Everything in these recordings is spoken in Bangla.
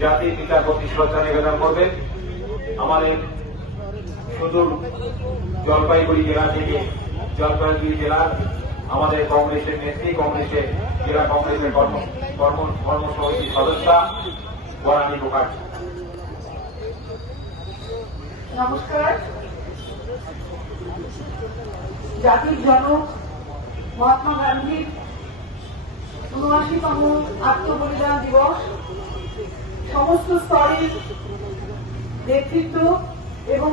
জাতির পিতার প্রতি শ্রদ্ধা নিবেদন করবেন। আমাদের সুদূর জলপাইগুড়ি জেলা থেকে জলপাইগুড়ি জেলার আমাদের কংগ্রেসের নেত্রী, কংগ্রেসের জেলা কংগ্রেসের কর্মসমিতির সদস্যা বরানী মুখার্জি। নমস্কার। জাতির জনক মহাত্মা গান্ধীর ৭৯তম আত্মবলিদান দিবস সমস্ত স্তরের নেতৃত্ব এবং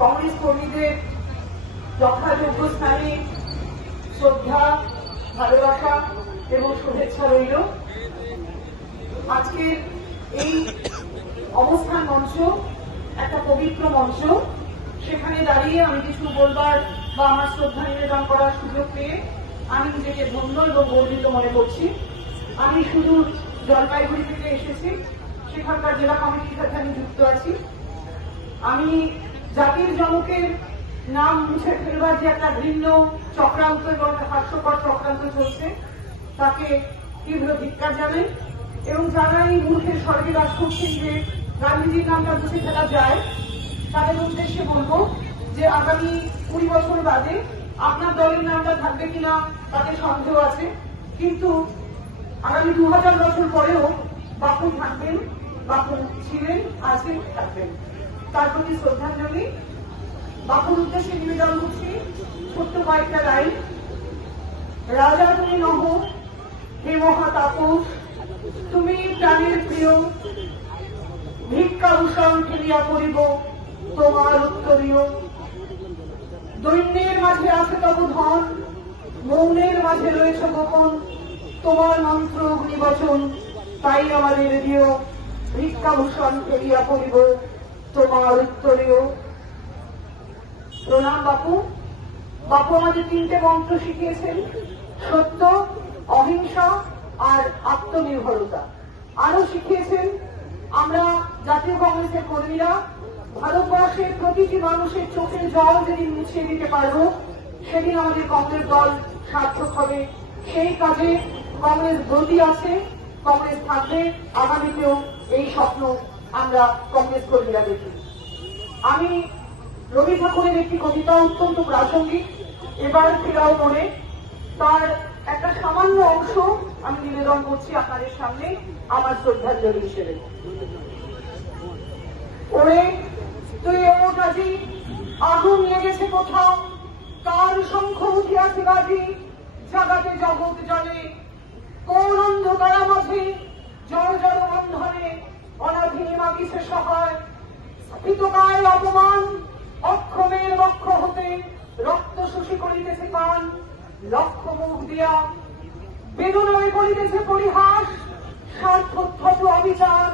কংগ্রেস কর্মীদের যথাযোগ্য স্থানে শ্রদ্ধা, ভালোবাসা এবং শুভেচ্ছা রইল। আজকের এই অবস্থান মঞ্চ একটা পবিত্র মঞ্চ, সেখানে দাঁড়িয়ে আমি কিছু বলবার বা আমার শ্রদ্ধা নিবেদন করার সুযোগ পেয়ে আমি নিজেকে ধন্য এবং গর্বিত মনে করছি। আমি শুধু জলপাইগুড়ি থেকে এসেছি, সেখানকার জেলা কমিটির সাথে আমি যুক্ত আছি। আমি জাতির জনকের নাম মুছে ফেলবার যে একটা ভিন্ন চক্রান্ত এবং একটা হাস্যকর চক্রান্ত চলছে, তাকে তীব্র ধিক্কার জানাই এবং যারা এই মূর্খের স্বর্গে বাস করছেন যে গান্ধীজির নামটা মুছে ফেলা যায়, তাদের উদ্দেশ্যে বলবো যে আগামী 20 বছর বাদে আপনার দলের নামটা থাকবে কিনা তাদের সন্দেহ আছে, কিন্তু আগামী 2000 বছর পরেও বাপু থাকবেন, বাপু ছিলেন, আছেন, থাকবেন। তার প্রতি শ্রদ্ধাঞ্জলি। বাপুর উদ্দেশ্যে নিবেদন করছি ছোট্ট কয়েকটা লাইন। রাজা তুমি নহ হে মহাতাপস, তুমি প্রাণের প্রিয়, ভিক্ষাভূষণ ফেলিয়া করিব তোমার উত্তরীয়। দৈন্যের মাঝে আছে তব ধন, মৌনের মাঝে রয়েছে গোপন, তোমার মন্ত্র অগ্নিবচন তাই আমাদের দিও, ভিক্ষাভূষণ ফেলিয়া করিব তোমার উত্তরীয়। প্রণাম বাপু। বাপু আমাদের 3টে মন্ত্র শিখিয়েছেন: সত্য, অহিংসা আর আত্মনির্ভরতা। আরো শিখিয়েছেন আমরা জাতীয় কংগ্রেসের কর্মীরা ভারতবর্ষের প্রতিটি মানুষের চোখের জল যেদিন মুছিয়ে দিতে পারব, সেদিন আমাদের কংগ্রেস দল সার্থক হবে। সেই কাজে কংগ্রেস ব্রতী আছে, কংগ্রেস থাকবে, আগামীতেও এই স্বপ্ন আমরা কংগ্রেস কর্মীরা দেখি। আমি রবি ঠাকুরের একটি কবিতা অত্যন্ত প্রাসঙ্গিক, এবার ফেরাও মনে, তার একটা সামান্য অংশ আমি নিবেদন করছি আপনাদের সামনে আমার শ্রদ্ধাঞ্জলি হিসেবে। ওরে তুই ওট আজি, আগুন লেগেছে কোথাও, তার শঙ্খ উঠিয়াছে বাজি, জাগাতে জগৎ জলে, কোন অন্ধকারা মাঝে জড় জড় বন্ধনে, অনাধীন মাগিছে সহায়, স্ফীতকায় অপমান, অক্ষমের বক্ষ হতে রক্ত শোষী করিতেছে পান, লক্ষ মুখ দিয়া বেদনায় করিতেছে পরিহাস, স্বার্থোদ্ধত অবিচার,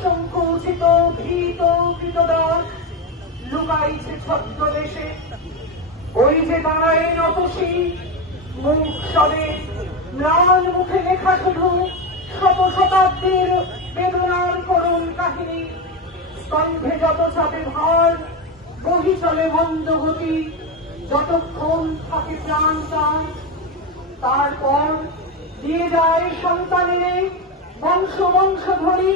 সংকুচিত ভীত কৃতদাস, লুকাইছে ছদ্মবেশে। ওই যে দাঁড়ায় নতশী, মুখ সবে ম্লান মুখে লেখা শুধু শত শতাব্দীর বেদনার করুণ কাহিনী। স্তম্ভে যত চাপে ভার, বহি চলে মন্দ গতি, যতক্ষণ থাকে প্রাণ তার। তারপর দিয়ে যায় সন্তানের বংশ বংশ ধরি,